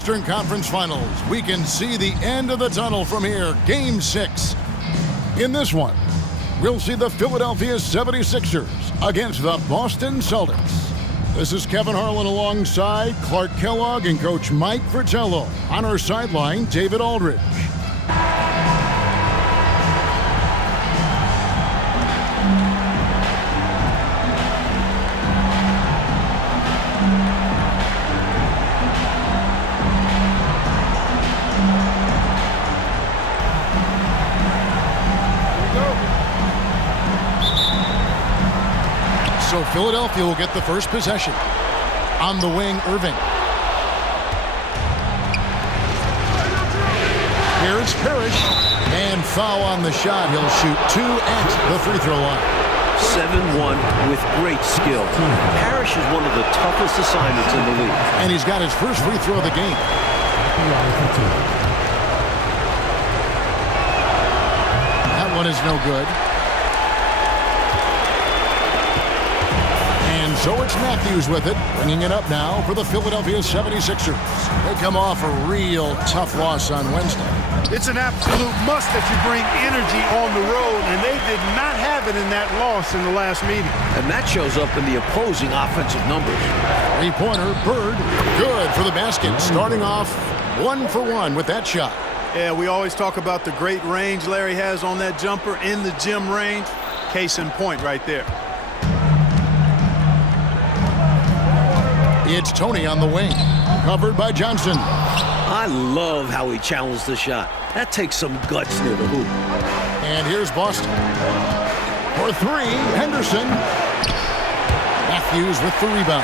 Eastern Conference Finals. We can see the end of the tunnel from here. Game 6. In this one, we'll see the Philadelphia 76ers against the Boston Celtics. This is Kevin Harlan alongside Clark Kellogg and Coach Mike Fratello. On our sideline, David Aldridge. So Philadelphia will get the first possession. On the wing, Irving. Here's Parrish. And foul on the shot. He'll shoot 2 at the free throw line. 7-1 with great skill. Parrish is one of the toughest assignments in the league. And he's got his first free throw of the game. That one is no good. So it's Matthews with it, bringing it up now for the Philadelphia 76ers. They come off a real tough loss on Wednesday. It's an absolute must that you bring energy on the road, and they did not have it in that loss in the last meeting. And that shows up in the opposing offensive numbers. Three-pointer, Bird, good for the basket. Starting off 1 for 1 with that shot. Yeah, we always talk about the great range Larry has on that jumper in the gym range. Case in point right there. It's Tony on the wing, covered by Johnson. I love how he challenged the shot. That takes some guts near the hoop. And here's Boston. For 3, Henderson. Matthews with the rebound.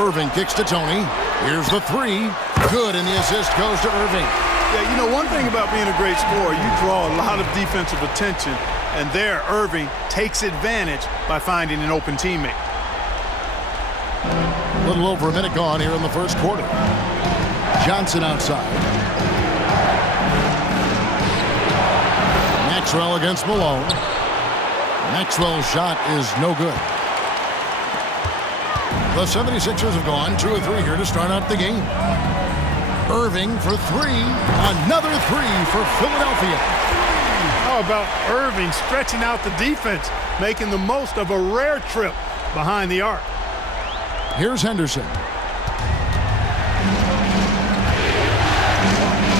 Irving kicks to Tony. Here's the 3. Good, and the assist goes to Irving. Yeah, you know, one thing about being a great scorer, you draw a lot of defensive attention. And there, Irving takes advantage by finding an open teammate. A little over a minute gone here in the first quarter. Johnson outside. Maxwell against Malone. Maxwell's shot is no good. The 76ers have gone 2 of 3 here to start out the game. Irving for 3. Another 3 for Philadelphia. How about Irving stretching out the defense, making the most of a rare trip behind the arc. Here's Henderson.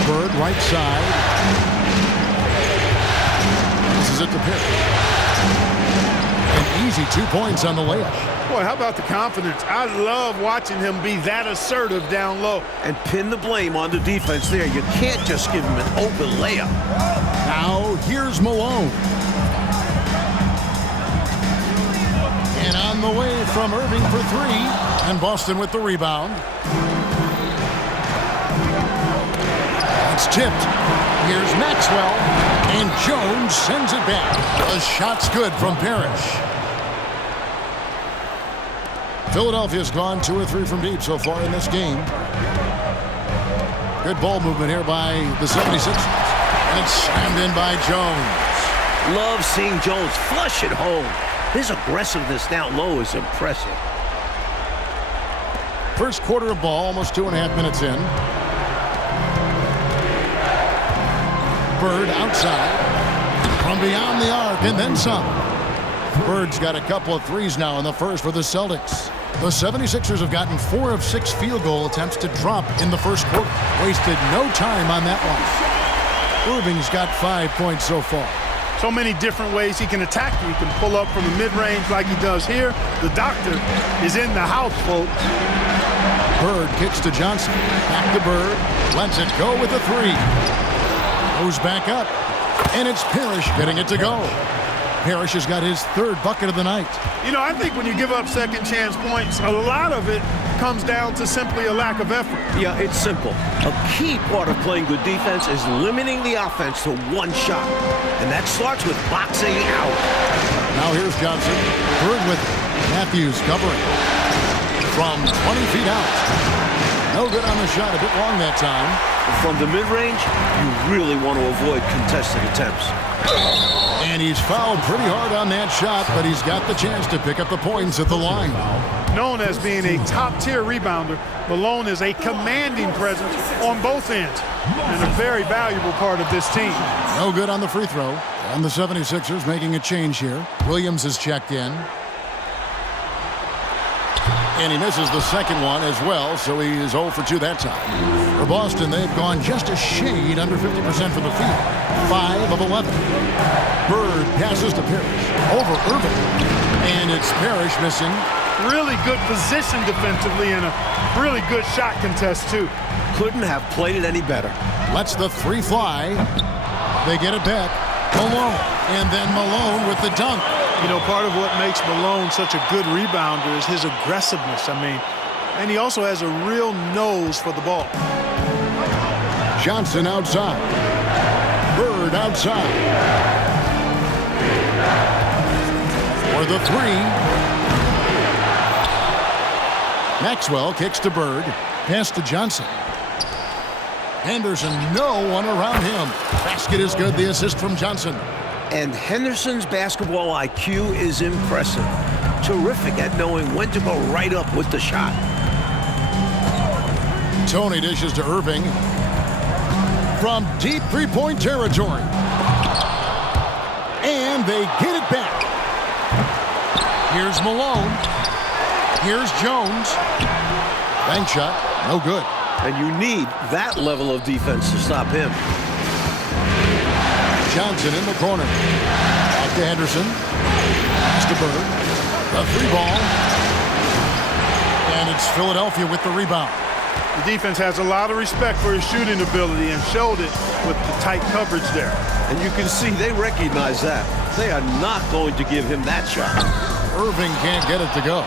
Bird right side. This is it to Pitt. An easy 2 points on the layup. Boy, how about the confidence? I love watching him be that assertive down low. And pin the blame on the defense there. You can't just give him an open layup. Now, here's Malone. And on the way from Irving for 3. And Boston with the rebound. It's tipped. Here's Maxwell. And Jones sends it back. The shot's good from Parrish. Philadelphia's gone 2 or 3 from deep so far in this game. Good ball movement here by the 76ers. And it's slammed in by Jones. Love seeing Jones flush it home. His aggressiveness down low is impressive. First quarter of ball, almost 2.5 minutes in. Bird outside. From beyond the arc, and then some. Bird's got a couple of threes now in the first for the Celtics. The 76ers have gotten 4 of 6 field goal attempts to drop in the first quarter. Wasted no time on that one. Irving's got 5 points so far. So many different ways he can attack you. He can pull up from the mid-range like he does here. The doctor is in the house, folks. Bird kicks to Johnson. Back to Bird. Lets it go with a 3. Goes back up. And it's Parrish getting it to go. Parrish has got his 3rd bucket of the night. You know, I think when you give up second chance points, a lot of it comes down to simply a lack of effort. Yeah, it's simple. A key part of playing good defense is limiting the offense to 1 shot. And that starts with boxing out. Now here's Johnson. Bird with Matthews covering. From 20 feet out. No good on the shot. A bit long that time. From the mid-range, you really want to avoid contested attempts. And he's fouled pretty hard on that shot, but he's got the chance to pick up the points at the line. Known as being a top-tier rebounder, Malone is a commanding presence on both ends and a very valuable part of this team. No good on the free throw. And the 76ers making a change here. Williams is checked in. And he misses the second one as well, so he is 0 for 2 that time. For Boston, they've gone just a shade under 50% from the field. 5 of 11. Bird passes to Parrish. Over Irving. And it's Parrish missing. Really good position defensively and a really good shot contest, too. Couldn't have played it any better. Lets the three fly. They get it back. Malone. And then Malone with the dunk. You know, part of what makes Malone such a good rebounder is his aggressiveness. And he also has a real nose for the ball. Johnson outside. Bird outside. For the three. Maxwell kicks to Bird. Pass to Johnson. Henderson, no one around him. Basket is good. The assist from Johnson. And Henderson's basketball IQ is impressive. Terrific at knowing when to go right up with the shot. Tony dishes to Irving. From deep three-point territory. And they get it back. Here's Malone. Here's Jones. Bank shot, no good. And you need that level of defense to stop him. Johnson in the corner. Back to Henderson. Pass to Bird. The three ball. And it's Philadelphia with the rebound. The defense has a lot of respect for his shooting ability and showed it with the tight coverage there. And you can see they recognize that. They are not going to give him that shot. Irving can't get it to go.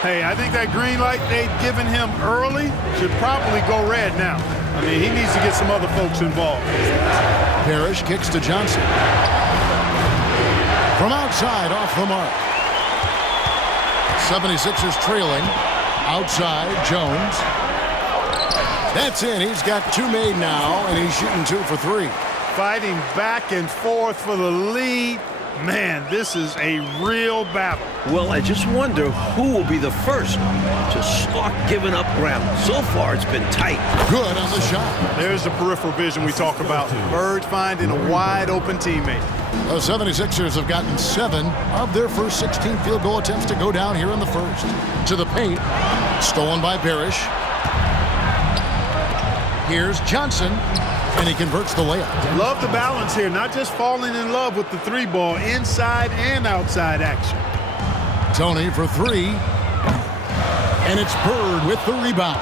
Hey, I think that green light they've given him early should probably go red now. He needs to get some other folks involved. Parrish kicks to Johnson. From outside, off the mark. 76ers trailing. Outside, Jones. That's in. He's got 2 made now, and he's shooting 2 for 3. Fighting back and forth for the lead. Man, this is a real battle. Well, I just wonder who will be the first to start giving up ground. So far, it's been tight. Good on the shot. There's the peripheral vision we talk about. Bird finding a wide-open teammate. The 76ers have gotten 7 of their first 16 field goal attempts to go down here in the first. To the paint. Stolen by Parrish. Here's Johnson. And he converts the layup. Love the balance here. Not just falling in love with the three ball. Inside and outside action. Tony for 3. And it's Bird with the rebound.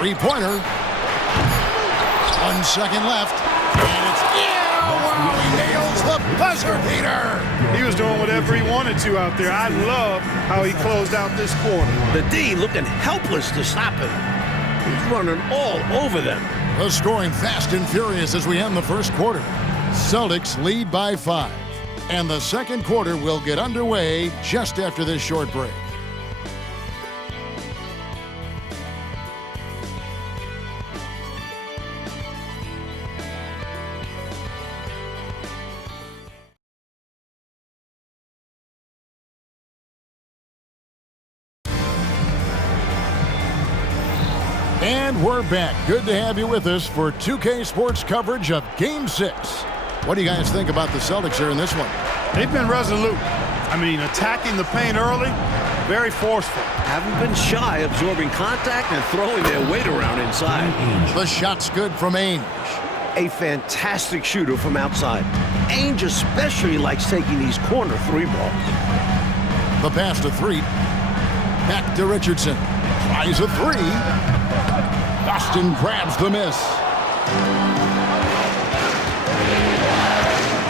Three-pointer. 1 second left. And it's he nails the buzzer beater. He was doing whatever he wanted to out there. I love how he closed out this quarter. The D looking helpless to stop him. He's running all over them. The scoring fast and furious as we end the first quarter. Celtics lead by 5. And the second quarter will get underway just after this short break. And we're back. Good to have you with us for 2K Sports coverage of Game 6. What do you guys think about the Celtics here in this one? They've been resolute. Attacking the paint early, very forceful. Haven't been shy, absorbing contact and throwing their weight around inside. The shot's good from Ainge. A fantastic shooter from outside. Ainge especially likes taking these corner three balls. The pass to 3. Back to Richardson. Tries a 3. Boston grabs the miss.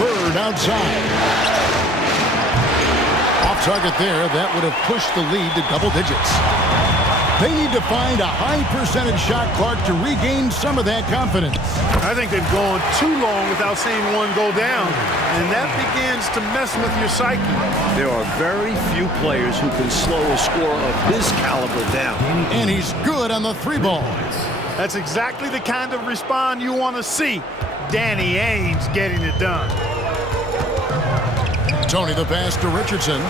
Bird outside. Off target there. That would have pushed the lead to double digits. They need to find a high percentage shot, Clark, to regain some of that confidence. I think they've gone too long without seeing one go down, and that begins to mess with your psyche. There are very few players who can slow a scorer of his caliber down. And he's good on the 3 ball. That's exactly the kind of response you want to see. Danny Ainge getting it done. Tony the pass to Richardson.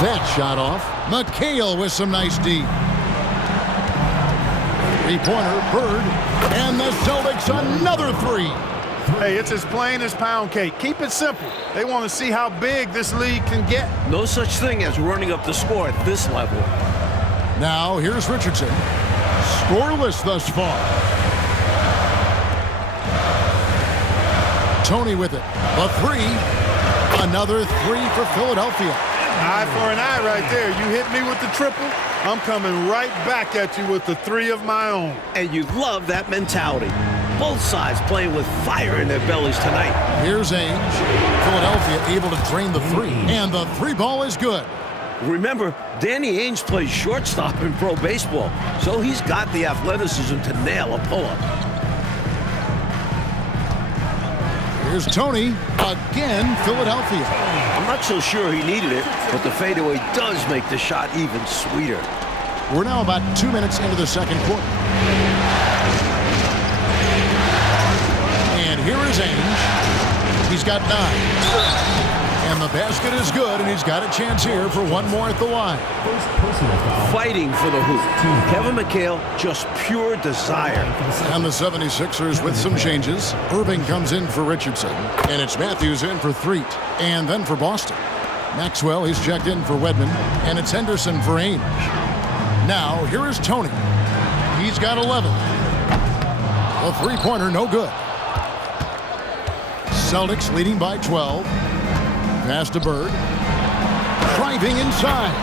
That shot off. McHale with some nice D. Three-pointer, Bird. And the Celtics another three. Hey, it's as plain as pound cake. Keep it simple. They want to see how big this league can get. No such thing as running up the score at this level. Now here's Richardson. Scoreless thus far. Tony with it. A three. Another three for Philadelphia. Eye for an eye right there. You hit me with the triple, I'm coming right back at you with the three of my own. And you love that mentality. Both sides playing with fire in their bellies tonight. Here's Ainge. Philadelphia able to drain the three. And the three ball is good. Remember, Danny Ainge plays shortstop in pro baseball, so he's got the athleticism to nail a pull-up. Here's Tony. Again, Philadelphia. I'm not so sure he needed it, but the fadeaway does make the shot even sweeter. We're now about 2 minutes into the second quarter. And here is Ainge. He's got 9. And the basket is good, and he's got a chance here for one more at the line. Fighting for the hoop. Kevin McHale, just pure desire. And the 76ers with some changes. Irving comes in for Richardson. And it's Matthews in for Threet. And then for Boston. Maxwell, he's checked in for Wedman. And it's Henderson for Ainge. Now, here is Tony. He's got 11. A three-pointer, no good. Celtics leading by 12. Pass to Bird. Driving inside.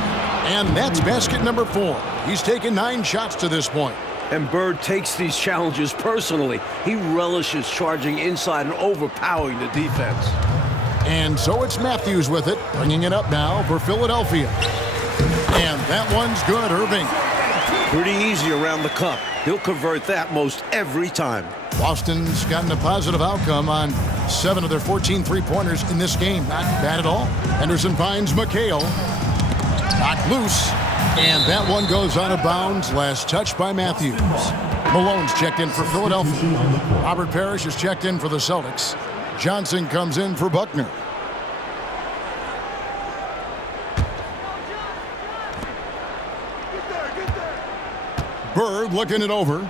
And that's basket number 4. He's taken 9 shots to this point. And Bird takes these challenges personally. He relishes charging inside and overpowering the defense. And so it's Matthews with it, bringing it up now for Philadelphia. And that one's good, Irving. Pretty easy around the cup. He'll convert that most every time. Boston's gotten a positive outcome on 7 of their 14 three-pointers in this game. Not bad at all. Henderson finds McHale. Knocked loose. And that one goes out of bounds. Last touch by Matthews. Malone's checked in for Philadelphia. Robert Parrish is checked in for the Celtics. Johnson comes in for Buckner. Bird looking it over.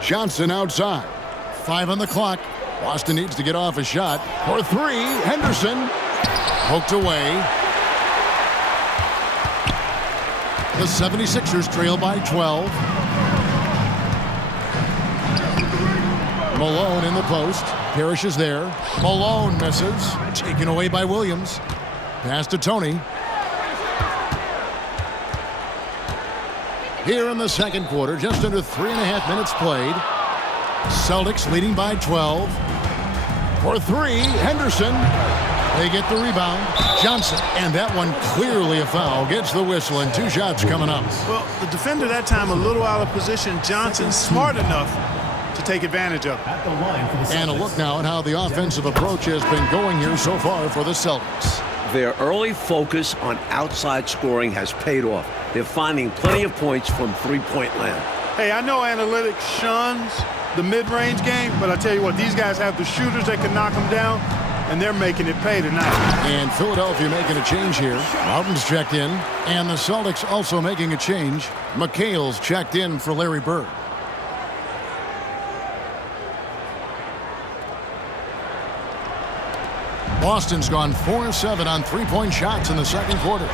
Johnson outside. 5 on the clock. Boston needs to get off a shot. For 3, Henderson. Poked away. The 76ers trail by 12. Malone in the post. Parrish is there. Malone misses. Taken away by Williams. Pass to Tony. Here in the second quarter, just under 3.5 minutes played. Celtics leading by 12. For 3, Henderson. They get the rebound. Johnson, and that one clearly a foul. Gets the whistle, and 2 shots coming up. Well, the defender that time a little out of position. Johnson smart enough to take advantage of it. And a look now at how the offensive approach has been going here so far for the Celtics. Their early focus on outside scoring has paid off. They're finding plenty of points from three-point land. Hey, I know analytics shuns the mid-range game, but I tell you what, these guys have the shooters that can knock them down, and they're making it pay tonight. And Philadelphia making a change here. Martin's checked in, and the Celtics also making a change. McHale's checked in for Larry Bird. Boston's gone 4-7 on three-point shots in the second quarter.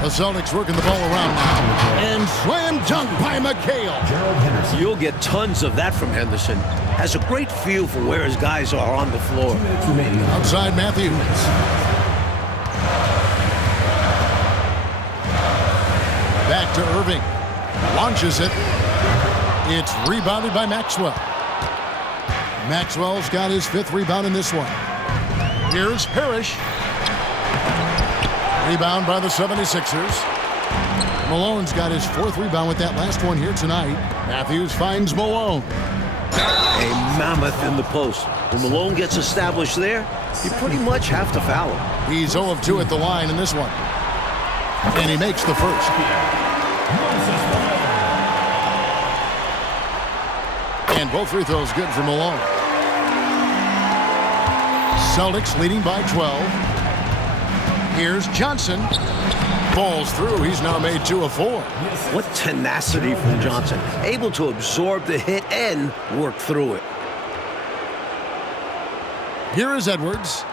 The Celtics working the ball around now. And slam dunk by McHale. You'll get tons of that from Henderson. Has a great feel for where his guys are on the floor. Outside Matthews. Back to Irving. Launches it. It's rebounded by Maxwell. Maxwell's got his 5th rebound in this one. Here's Parrish. Rebound by the 76ers. Malone's got his 4th rebound with that last one here tonight. Matthews finds Malone. A mammoth in the post. When Malone gets established there, you pretty much have to foul him. He's 0 of 2 at the line in this one. And he makes the first. And both free throws good for Malone. Celtics leading by 12. Here's Johnson. Falls through. He's now made 2 of 4. What tenacity from Johnson. Able to absorb the hit and work through it. Here is Edwards.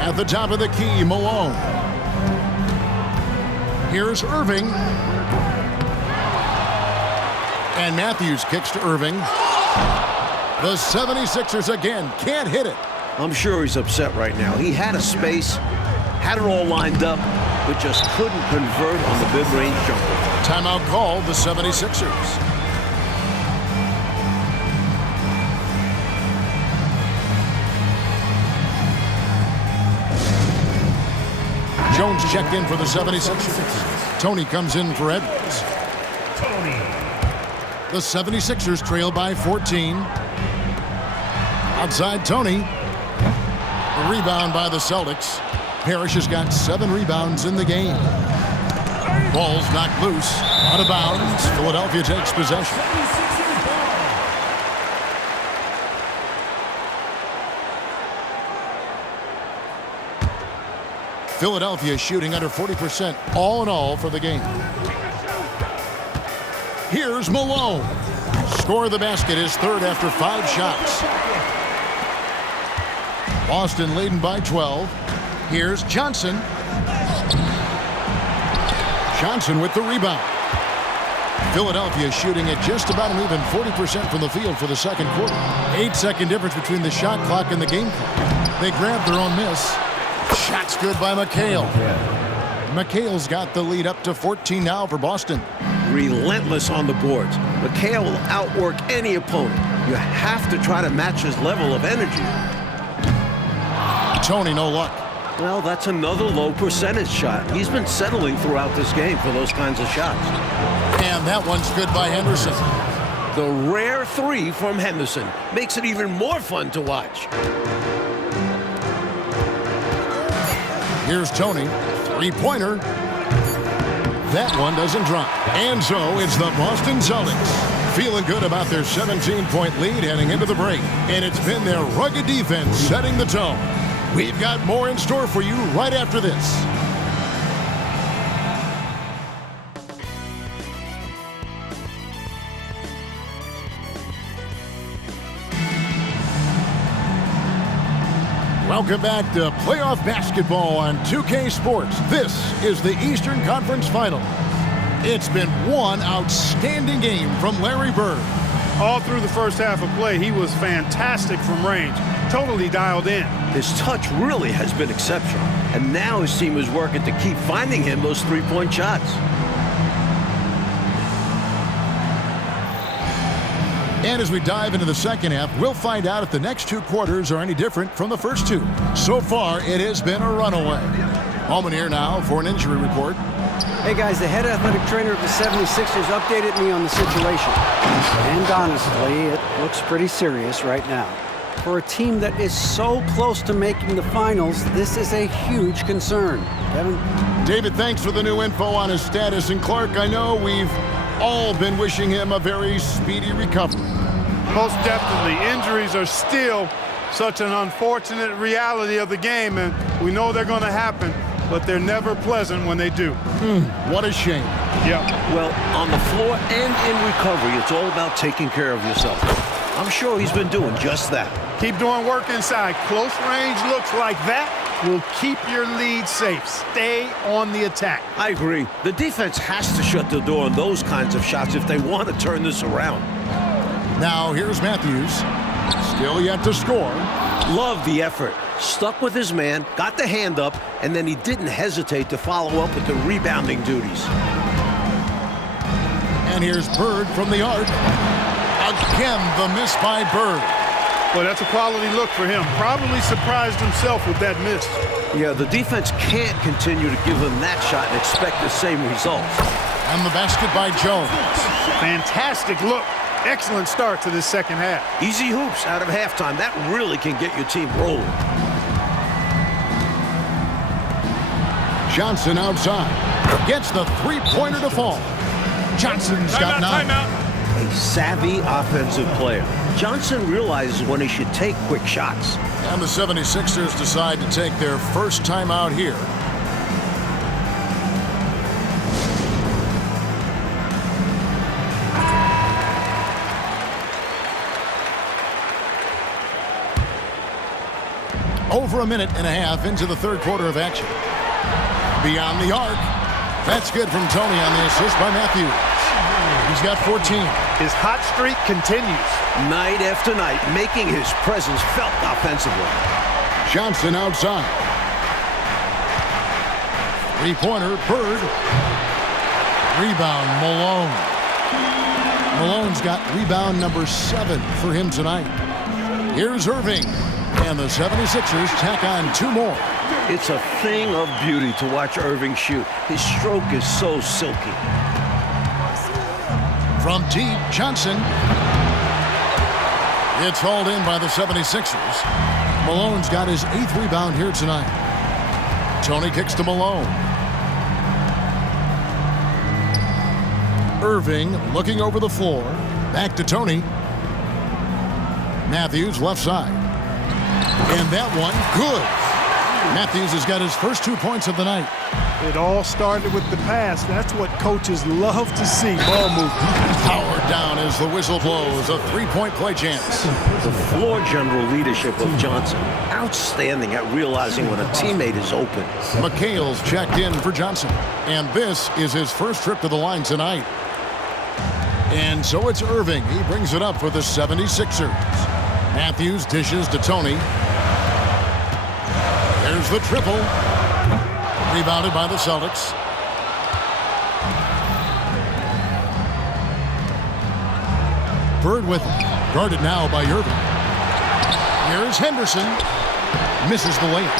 At the top of the key, Malone. Here's Irving. And Matthews kicks to Irving. The 76ers again can't hit it. I'm sure he's upset right now. He had a space, had it all lined up, but just couldn't convert on the mid-range jumper. Timeout called the 76ers. Jones checked in for the 76ers. Tony comes in for Edwards. The 76ers trail by 14. Outside Tony. A rebound by the Celtics. Parrish has got 7 rebounds in the game. Ball's knocked loose. Out of bounds. Philadelphia takes possession. Philadelphia shooting under 40% all in all for the game. Here's Malone. Score the basket, his third after 5 shots. Boston leading by 12. Here's Johnson. Johnson with the rebound. Philadelphia shooting at just about an even 40% from the field for the second quarter. 8-second difference between the shot clock and the game clock. They grabbed their own miss. Shot's good by McHale. McHale's got the lead up to 14 now for Boston. Relentless on the boards. McHale will outwork any opponent. You have to try to match his level of energy. Tony, no luck. Well, that's another low percentage shot. He's been settling throughout this game for those kinds of shots. And that one's good by Henderson. The rare 3 from Henderson makes it even more fun to watch. Here's Tony. 3-pointer. That one doesn't drop. And so it's the Boston Celtics feeling good about their 17-point lead heading into the break. And it's been their rugged defense setting the tone. We've got more in store for you right after this. Welcome back to playoff basketball on 2K Sports. This is the Eastern Conference Final. It's been one outstanding game from Larry Bird. All through the first half of play, he was fantastic from range. Totally dialed in. His touch really has been exceptional. And now his team is working to keep finding him those 3-point shots. And as we dive into the second half, we'll find out if the next 2 quarters are any different from the first 2. So far, it has been a runaway. Holman here now for an injury report. Hey guys, the head athletic trainer of the 76ers updated me on the situation. And honestly, it looks pretty serious right now. For a team that is so close to making the finals, this is a huge concern. Kevin? David, thanks for the new info on his status. And Clark, I know we've all been wishing him a very speedy recovery. Most definitely. Injuries are still such an unfortunate reality of the game, and we know they're going to happen, but they're never pleasant when they do. What a shame. Yeah. Well, on the floor and in recovery, it's all about taking care of yourself. I'm sure he's been doing just that. Keep doing work inside. Close range looks like that will keep your lead safe. Stay on the attack. I agree. The defense has to shut the door on those kinds of shots if they want to turn this around. Now here's Matthews. Still yet to score. Love the effort. Stuck with his man, got the hand up, and then he didn't hesitate to follow up with the rebounding duties. And here's Bird from the arc. Again, the miss by Bird. Well, that's a quality look for him. Probably surprised himself with that miss. Yeah, the defense can't continue to give him that shot and expect the same results. And the basket by Jones. Fantastic look. Excellent start to this second half. Easy hoops out of halftime. That really can get your team rolling. Johnson outside. Gets the three-pointer to fall. Johnson's got 9. A savvy offensive player. Johnson realizes when he should take quick shots. And the 76ers decide to take their first timeout here. Over a minute and a half into the third quarter of action. Beyond the arc. That's good from Tony on the assist by Matthews. He's got 14. His hot streak continues. Night after night, making his presence felt offensively. Johnson outside. Three-pointer, Bird. Rebound, Malone. Malone's got rebound number 7 for him tonight. Here's Irving. And the 76ers tack on 2 more. It's a thing of beauty to watch Irving shoot. His stroke is so silky. From deep, Johnson. It's hauled in by the 76ers. Malone's got his 8th rebound here tonight. Tony kicks to Malone. Irving looking over the floor. Back to Tony. Matthews left side. And that one, good. Matthews has got his first 2 points of the night. It all started with the pass. That's what coaches love to see. Ball movement. Powered down as the whistle blows. A 3-point play chance. The floor general leadership of Johnson. Outstanding at realizing when a teammate is open. McHale's checked in for Johnson. And this is his first trip to the line tonight. And so it's Irving. He brings it up for the 76ers. Matthews dishes to Tony. There's the triple. Rebounded by the Celtics. Bird with it. Guarded now by Irving. Here's Henderson. Misses the layup.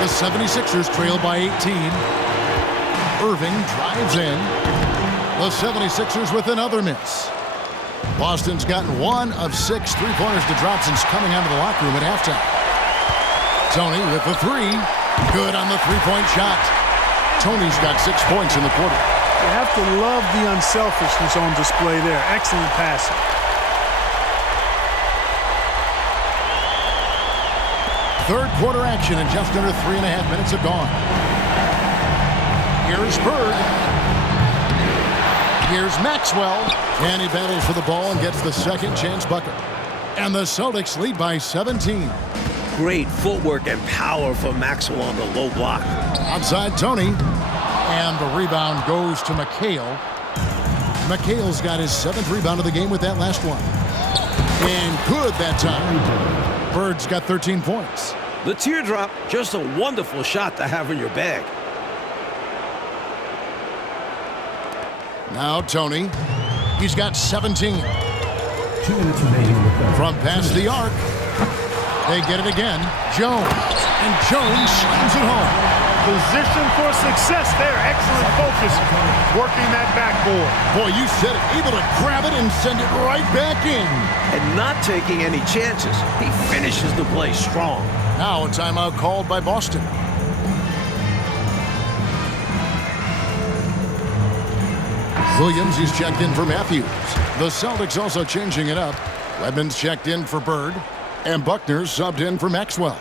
The 76ers trail by 18. Irving drives in. The 76ers with another miss. Boston's gotten 1 of 6 three-pointers to drop since coming out of the locker room at halftime. Tony with the 3. Good on the three-point shot. Tony's got 6 points in the quarter. You have to love the unselfishness on display there. Excellent passing. Third quarter action and just under 3.5 minutes have gone. Here's Bird. Here's Maxwell. And he battles for the ball and gets the second chance bucket. And the Celtics lead by 17. Great footwork and power for Maxwell on the low block. Outside Tony. And the rebound goes to McHale. McHale's got his 7th rebound of the game with that last one. And good that time. Bird's got 13 points. The teardrop, just a wonderful shot to have in your bag. Now Tony. He's got 17. 2 minutes remaining. From past the arc. They get it again. Jones. And Jones slams it home. Position for success there. Excellent focus. Working that backboard. Boy, you said it. Able to grab it and send it right back in. And not taking any chances. He finishes the play strong. Now a timeout called by Boston. Williams is checked in for Matthews. The Celtics also changing it up. Redmond's checked in for Bird. And Buckner's subbed in for Maxwell.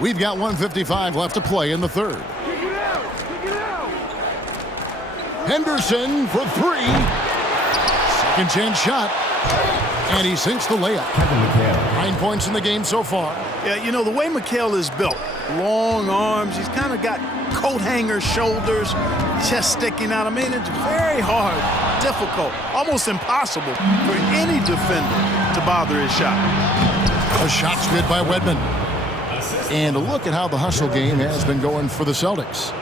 We've got 1:55 left to play in the third. Henderson for 3. Second chance shot. And he sinks the layup. 9 points in the game so far. Yeah, you know, the way McHale is built, long arms, he's kind of got coat hanger shoulders, chest sticking out. I mean, it's very hard, difficult, almost impossible for any defender to bother his shot. A shot's good by Wedman. And look at how the hustle game has been going for the Celtics.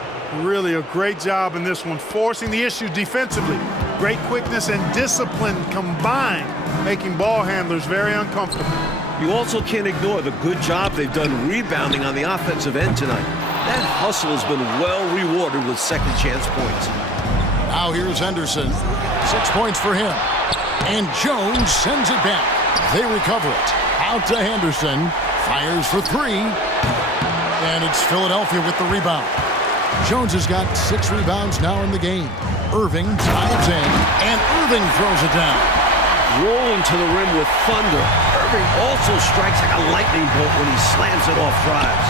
Really a great job in this one, forcing the issue defensively. Great quickness and discipline combined, making ball handlers very uncomfortable. You also can't ignore the good job they've done rebounding on the offensive end tonight. That hustle has been well rewarded with second chance points. Now here's Henderson. 6 points for him. And Jones sends it back. They recover it. Out to Henderson. Fires for three. And it's Philadelphia with the rebound. Jones has got 6 rebounds now in the game. Irving drives in, and Irving throws it down. Rolling to the rim with thunder. Irving also strikes like a lightning bolt when he slams it off drives.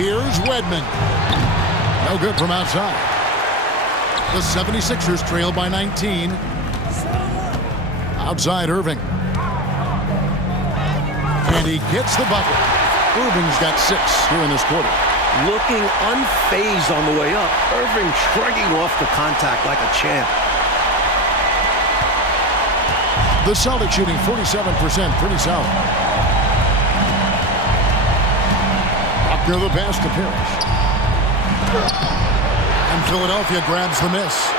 Here's Wedman. No good from outside. The 76ers trail by 19. Outside Irving. And he gets the bucket. Irving's got 6 here in this quarter. Looking unfazed on the way up. Irving shrugging off the contact like a champ. The Celtics shooting 47%, pretty solid. Up near the pass to Parrish. And Philadelphia grabs the miss.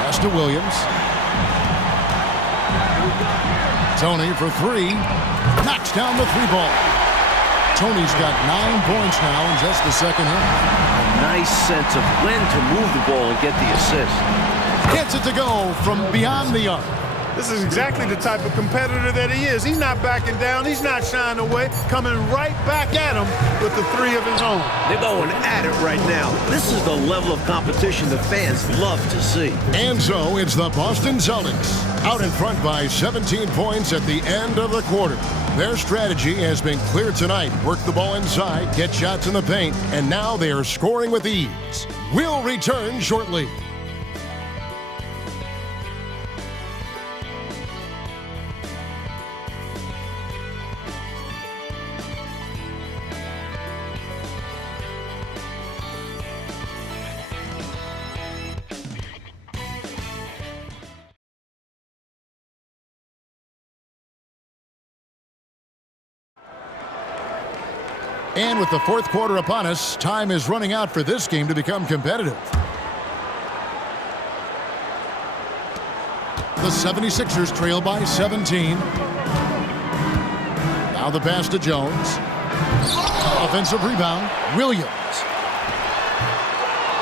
Pass to Williams. Tony for three. Knocks down the 3 ball. Tony's got 9 points now in just the second half. A nice sense of when to move the ball and get the assist. Gets it to go from beyond the arc. This is exactly the type of competitor that he is. He's not backing down. He's not shying away. Coming right back at him with the 3 of his own. They're going at it right now. This is the level of competition the fans love to see. And so it's the Boston Celtics out in front by 17 points at the end of the quarter. Their strategy has been clear tonight. Work the ball inside, get shots in the paint, and now they are scoring with ease. We'll return shortly. And with the fourth quarter upon us, time is running out for this game to become competitive. The 76ers trail by 17. Now the pass to Jones. Offensive rebound, Williams.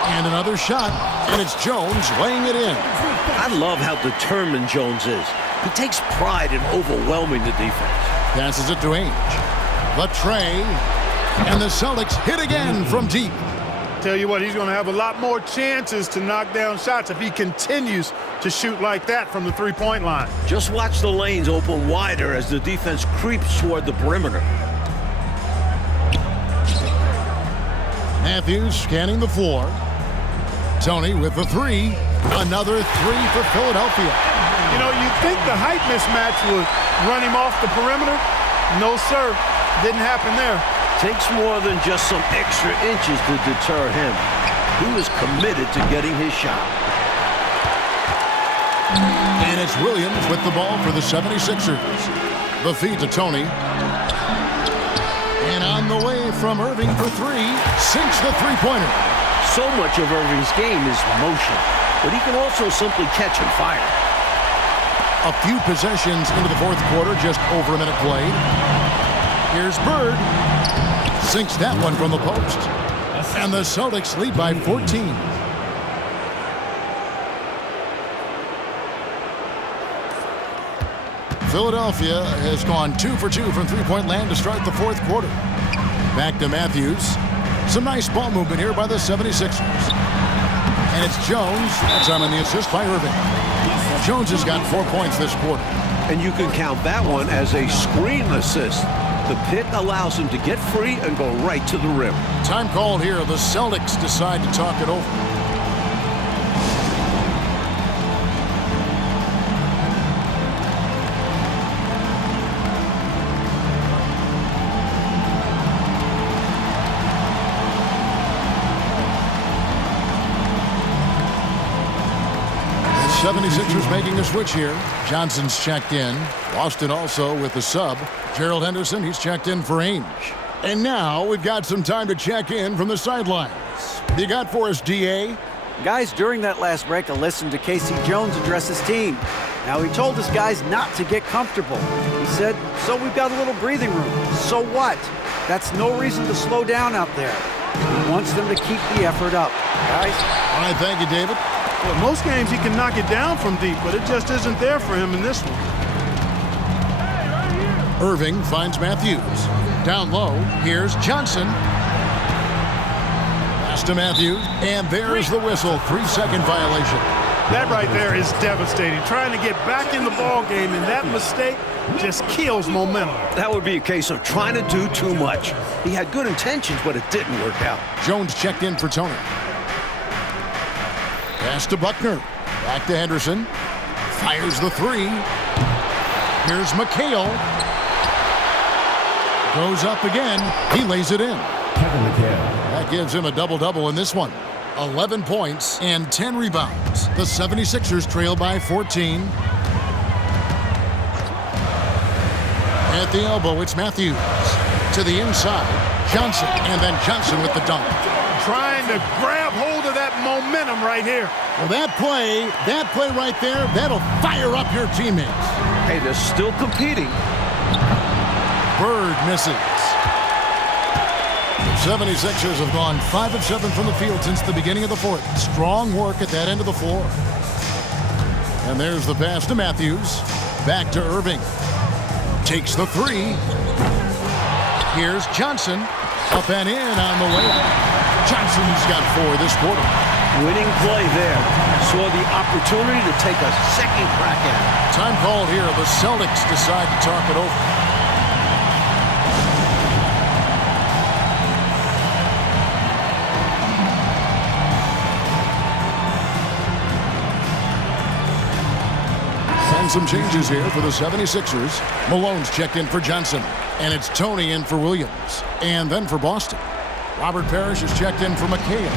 And another shot, and it's Jones laying it in. I love how determined Jones is. He takes pride in overwhelming the defense. Passes it to Ainge. The tray. And the Celtics hit again from deep. Tell you what, he's going to have a lot more chances to knock down shots if he continues to shoot like that from the 3-point line. Just watch the lanes open wider as the defense creeps toward the perimeter. Matthews scanning the floor. Tony with the 3. Another 3 for Philadelphia. You know, you'd think the height mismatch would run him off the perimeter. No, sir. Didn't happen there. Takes more than just some extra inches to deter him. He was committed to getting his shot. And it's Williams with the ball for the 76ers. The feed to Tony. And on the way from Irving for 3. Sinks the 3-pointer. So much of Irving's game is motion, but he can also simply catch and fire. A few possessions into the fourth quarter, just over a minute played. Here's Bird. Sinks that one from the post. And the Celtics lead by 14. Philadelphia has gone 2 for 2 from 3-point land to start the fourth quarter. Back to Matthews. Some nice ball movement here by the 76ers. And it's Jones. That's on the assist by Irving. Jones has got 4 points this quarter. And you can count that one as a screen assist. The pick allows him to get free and go right to the rim. Time called here. The Celtics decide to talk it over. The 76ers making a switch here. Johnson's checked in. Boston also with the sub. Gerald Henderson, he's checked in for Ainge. And now we've got some time to check in from the sidelines. You got for us, DA? Guys, during that last break, I listened to Casey Jones address his team. Now, he told his guys not to get comfortable. He said, so we've got a little breathing room. So what? That's no reason to slow down out there. He wants them to keep the effort up. Guys? All right, thank you, David. Well, most games he can knock it down from deep, but it just isn't there for him in this one. Irving finds Matthews. Down low, here's Johnson. Pass to Matthews, and there's the whistle. 3-second violation. That right there is devastating. Trying to get back in the ball game, and that mistake just kills momentum. That would be a case of trying to do too much. He had good intentions, but it didn't work out. Jones checked in for Tony. Pass to Buckner. Back to Henderson. Fires the three. Here's McHale. Goes up again. He lays it in. That gives him a double-double in this one. 11 points and 10 rebounds. The 76ers trail by 14. At the elbow, it's Matthews. To the inside, Johnson, and then Johnson with the dunk. Trying to grab hold of that momentum right here. Well, that play right there, that'll fire up your teammates. Hey, they're still competing. Bird misses. 76ers have gone 5 of 7 from the field since the beginning of the fourth. Strong work at that end of the floor. And there's the pass to Matthews. Back to Irving. Takes the three. Here's Johnson. Up and in on the way. Johnson's got 4 this quarter. Winning play there. Saw the opportunity to take a second crack at it. Time called here. The Celtics decide to talk it over. Some changes here for the 76ers. Malone's checked in for Johnson. And it's Tony in for Williams. And then for Boston, Robert Parrish is checked in for McHale.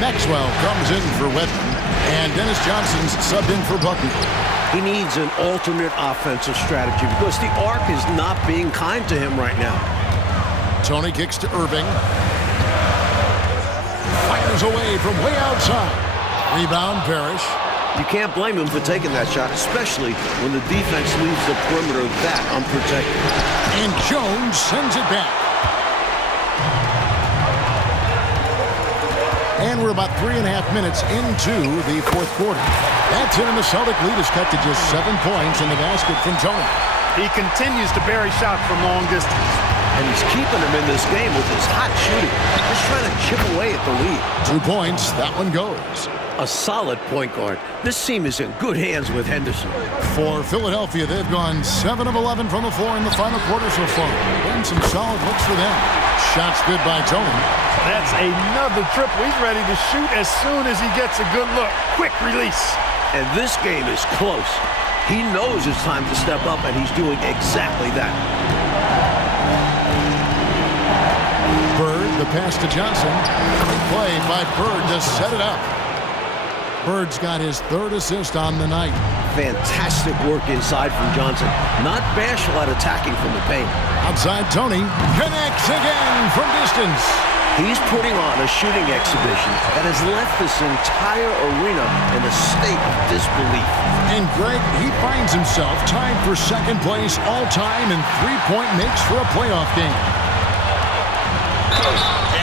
Maxwell comes in for Wedman. And Dennis Johnson's subbed in for Buckner. He needs an alternate offensive strategy because the arc is not being kind to him right now. Tony kicks to Irving. Fires away from way outside. Rebound, Parrish. You can't blame him for taking that shot, especially when the defense leaves the perimeter that unprotected. And Jones sends it back. And we're about 3.5 minutes into the fourth quarter. That's it, and the Celtic lead is cut to just 7 points in the basket from Tony. He continues to bury shots from long distance. And he's keeping him in this game with his hot shooting. Just trying to chip away at the lead. 2 points, that one goes. A solid point guard. This team is in good hands with Henderson. For Philadelphia, they've gone 7 of 11 from the floor in the final quarter so far. And some solid looks for them. Shots good by Tony. That's another triple. He's ready to shoot as soon as he gets a good look. Quick release. And this game is close. He knows it's time to step up, and he's doing exactly that. Bird, the pass to Johnson. Play by Bird to set it up. Bird's got his 3rd assist on the night. Fantastic work inside from Johnson. Not bashful at attacking from the paint. Outside, Tony connects again from distance. He's putting on a shooting exhibition that has left this entire arena in a state of disbelief. And Greg, he finds himself tied for 2nd place all-time in three-point makes for a playoff game.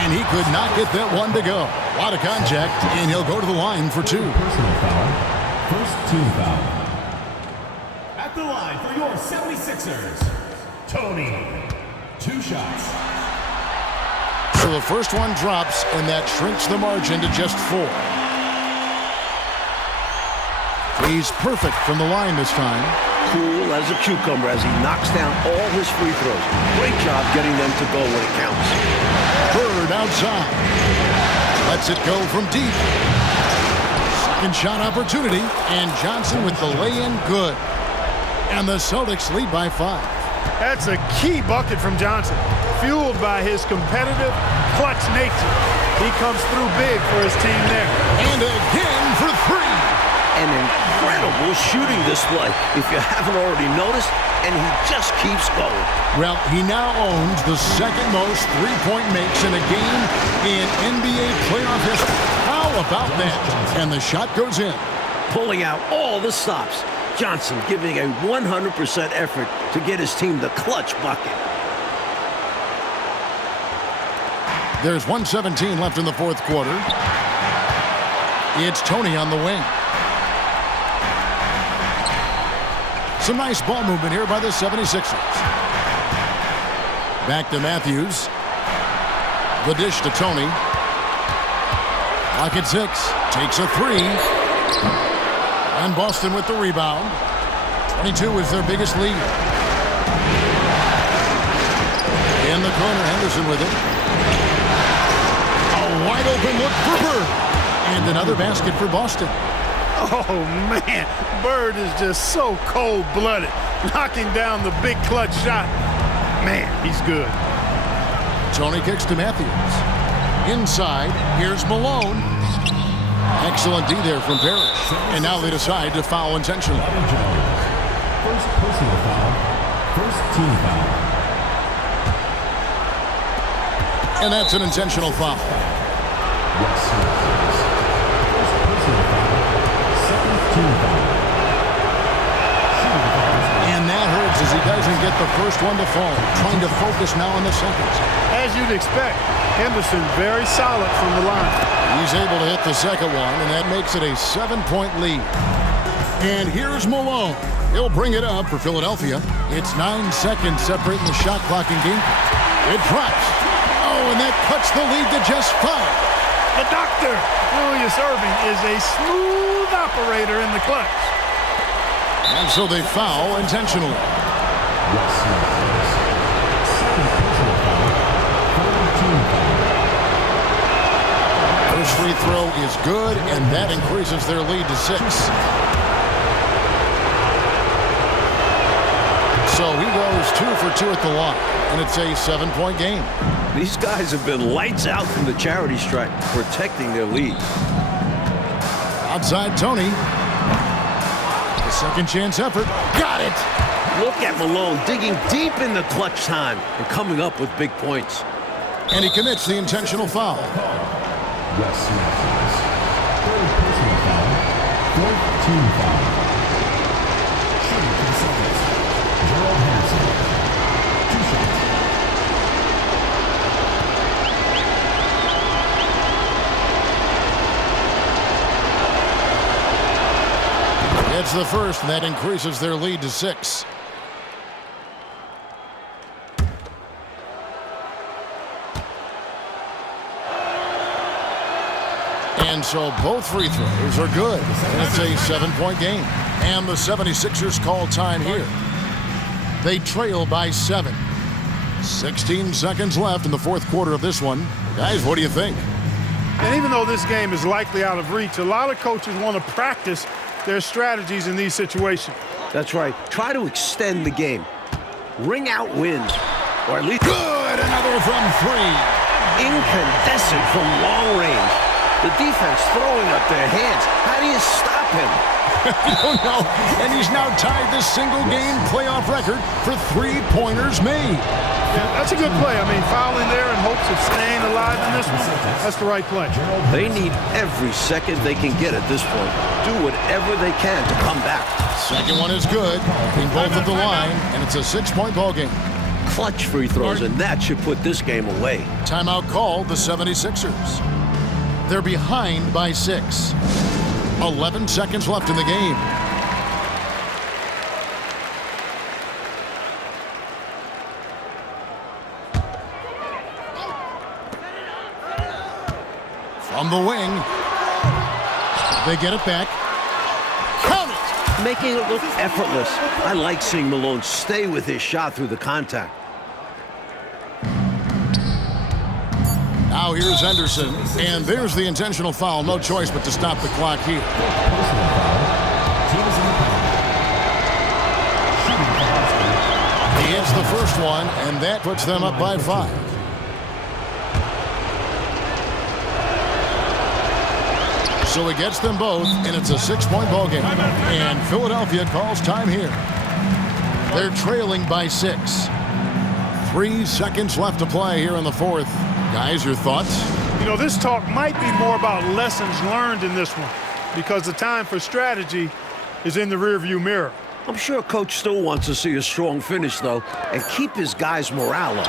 And he could not get that one to go. A lot of contact, and he'll go to the line for 2. Personal foul. First team foul. At the line for your 76ers, Tony. 2 shots. So the first one drops, and that shrinks the margin to just 4. He's perfect from the line this time. Cool as a cucumber as he knocks down all his free throws. Great job getting them to go when it counts. Bird outside. Lets it go from deep. Second shot opportunity, and Johnson with the lay-in good. And the Celtics lead by 5. That's a key bucket from Johnson. Fueled by his competitive, clutch nature. He comes through big for his team there. And again for 3. An incredible shooting display, if you haven't already noticed, and he just keeps going. Well, he now owns the 2nd most three-point makes in a game in NBA playoff history. How about that? And the shot goes in. Pulling out all the stops. Johnson giving a 100% effort to get his team the clutch bucket. There's 1:17 left in the fourth quarter. It's Tony on the wing. Some nice ball movement here by the 76ers. Back to Matthews. The dish to Tony. Clock at 6. Takes a 3. And Boston with the rebound. 22 is their biggest lead. In the corner, Henderson with it. A wide open look for Bird. And another basket for Boston. Oh, man. Bird is just so cold-blooded. Knocking down the big clutch shot. Man, he's good. Tony kicks to Matthews. Inside, here's Malone. Excellent D there from Parrish. And now they decide to foul intentionally. First personal foul. First team foul. And that's an intentional foul. Yes, first personal foul. Second team foul. And that hurts as he doesn't get the first one to fall. Trying to focus now on the seconds. As you'd expect, Henderson very solid from the line. He's able to hit the second one, and that makes it a 7-point lead. And here's Malone. He'll bring it up for Philadelphia. It's 9 seconds separating the shot clock and game. It drops. Oh, and that cuts the lead to just 5. The doctor, Julius Erving, is a smooth operator in the clutch. And so they foul intentionally. Yes, second personal foul. Third team foul. First free throw is good, and that increases their lead to 6. So he goes 2 for 2 at the line, and it's a 7-point game. These guys have been lights out from the charity stripe, protecting their lead. Outside Tony. The second chance effort. Got it! Look at Malone digging deep in the clutch time and coming up with big points. And he commits the intentional foul. Yes, third personal foul. Fourth team foul. Shooting for the Celtics. Gerald Henderson. 2 shots. It's the first, and that increases their lead to 6. And so both free throws are good, and it's a 7-point game. And the 76ers call time here. They trail by 7. 16 seconds left in the fourth quarter of this one. Guys, what do you think? And even though this game is likely out of reach, a lot of coaches want to practice their strategies in these situations. That's right. Try to extend the game. Ring out wins. Or at least... Good! Another from 3. Incandescent from long range. The defense throwing up their hands. How do you stop him? I don't know. And he's now tied the single-game playoff record for 3-pointers made. Yeah, that's a good play. I mean, fouling there in hopes of staying alive in this one, that's the right play. They need every second they can get at this point. Do whatever they can to come back. Second one is good. Being both at the line, and it's a 6-point ball game. Clutch free throws, and that should put this game away. Timeout called the 76ers. They're behind by 6. 11 seconds left in the game. From the wing. They get it back. Count it! Making it look effortless. I like seeing Malone stay with his shot through the contact. Now here's Henderson, and there's the intentional foul. No choice but to stop the clock here. He hits the first one, and that puts them up by 5. So he gets them both, and it's a 6-point ball game. And Philadelphia calls time here. They're trailing by 6. 3 seconds left to play here in the fourth. Guys, your thoughts? You know, this talk might be more about lessons learned in this one because the time for strategy is in the rearview mirror. I'm sure Coach still wants to see a strong finish, though, and keep his guys' morale up.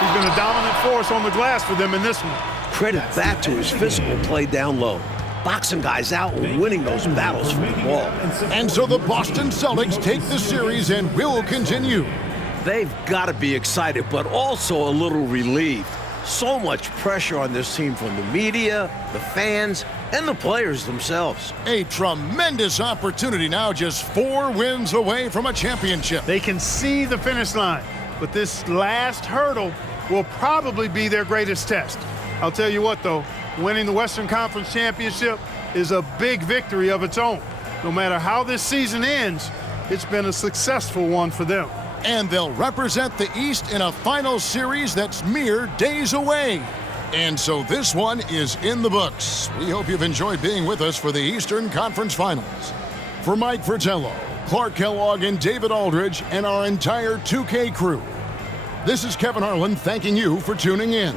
He's been a dominant force on the glass for them in this one. Credit that to his physical play down low, boxing guys out and winning those battles for the ball. And so the Boston Celtics take the series and will continue. They've got to be excited, but also a little relieved. So much pressure on this team from the media, the fans, and the players themselves. A tremendous opportunity now, just 4 wins away from a championship. They can see the finish line, but this last hurdle will probably be their greatest test. I'll tell you what, though, winning the Western Conference Championship is a big victory of its own. No matter how this season ends, it's been a successful one for them. And they'll represent the East in a final series that's mere days away. And so this one is in the books. We hope you've enjoyed being with us for the Eastern Conference Finals. For Mike Fratello, Clark Kellogg, and David Aldridge, and our entire 2K crew, this is Kevin Harlan thanking you for tuning in.